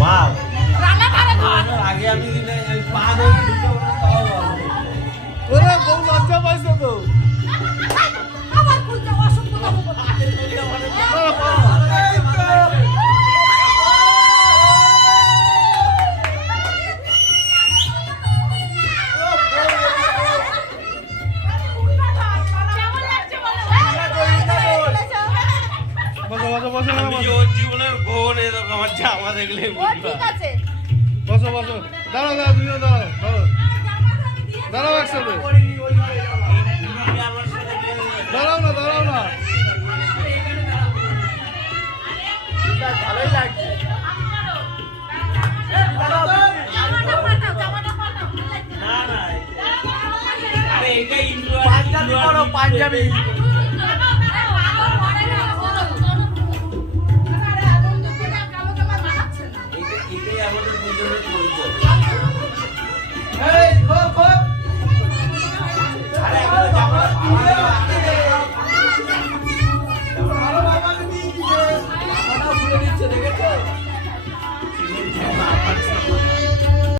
মা আগে আমি দিলে পা ধরে ঢুকে ওরে বউ লজ্জা পাইছো তো আবার খুলতে অসুখ জীবনের বোন এরকম আমার জামা দেখলে ঠিক আছে বসো বসো দাঁড়াও দাঁড়াও তুমিও দাঁড়াও দাঁড়াও একসাথে দাঁড়াও না ভালোই লাগছে আরে এটাই পাঞ্জাবি